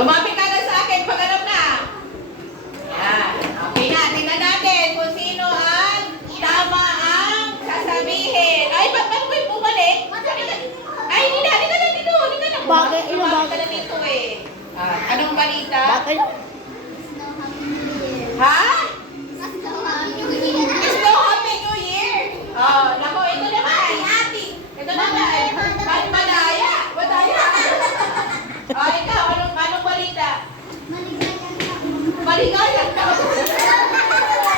Lumapit ka na sa akin pag alam na. Yan. Okay na, tingnan natin kung sino ang tama ang sasabihin. Ay, paano ko yung bumalik? Ay, hindi na dito. Hindi ka na. Bagay, ino Bumalik bagay. ka na dito eh. Anong balita? Bakit? Ha? Hello, Happy New Year! Oh, nako, ito naman. Ito naman. Madaya. Madaya. Oh, ikaw, anong balita? Maligaya ka.